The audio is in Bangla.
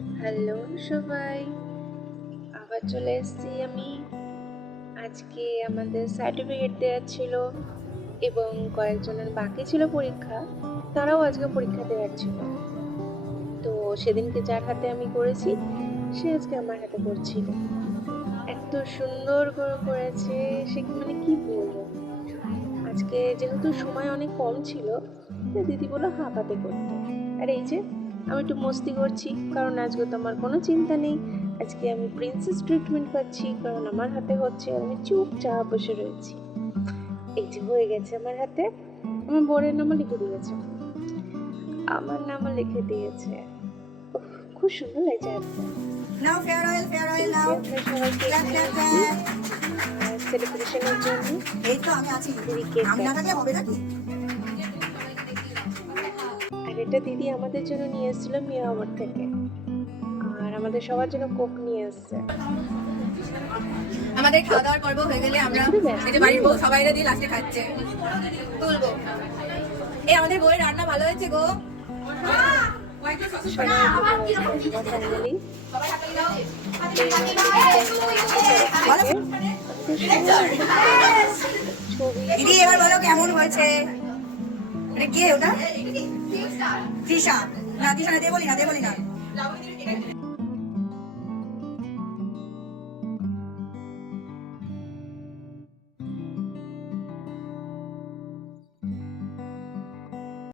হ্যালো সবাই, আবার চলে এসেছি আমি। আজকে আমাদের সার্টিফিকেট দেওয়া ছিল এবং কয়েকজনের বাকি ছিল পরীক্ষা, তারাও আজকে পরীক্ষা দেওয়ার ছিল। তো সেদিনকে যার হাতে আমি করেছি সে আজকে আমার হাতে করছিল। এত সুন্দর করে করেছে, সে মানে কি বলবো। আজকে যেহেতু সময় অনেক কম ছিল, তো দিদি বললো হাফ হাতে করতে। আর এই যে আমি একটু মস্তি করছি, কারণ আজকে তো আমার কোনো চিন্তা নেই। আজকে আমি প্রিন্সেস ট্রিটমেন্ট পাচ্ছি, কারণ আমার হাতে হচ্ছে আর আমি চুপচাপ বসে রয়েছি। এই যে হয়ে গেছে আমার হাতে। আমার বরের নামও লিখে দিয়েছে, আমার নামও লিখে দিয়েছে। উফ, খুব সুন্দর লাগছে হাতটা। Now fair oil now. Clap clap clap. সেলিব্রেশনের জন্য এই তো আমি আছি। দিদি কেক আমি না থাকলে হবে নাকি? আর এটা দিদি আমাদের জন্য নিয়ে এসেছিল মিয়াওয়ার থেকে, আর আমাদের সবার জন্য কোক নিয়ে এসেছে। আমাদের খাওয়া দাওয়ার পর্ব হয়ে গেলে আমরা এই যে বাড়ির বউ সবাইরা দিয়ে লাস্টে খাচ্ছে। তুলবো। এই আমাদের বউয়ের রান্না ভালো হয়েছে গো। দিদি এবার বলো কেমন হয়েছে? এটা কে ওটা? তৃষা। না তৃষা, দে বলি না।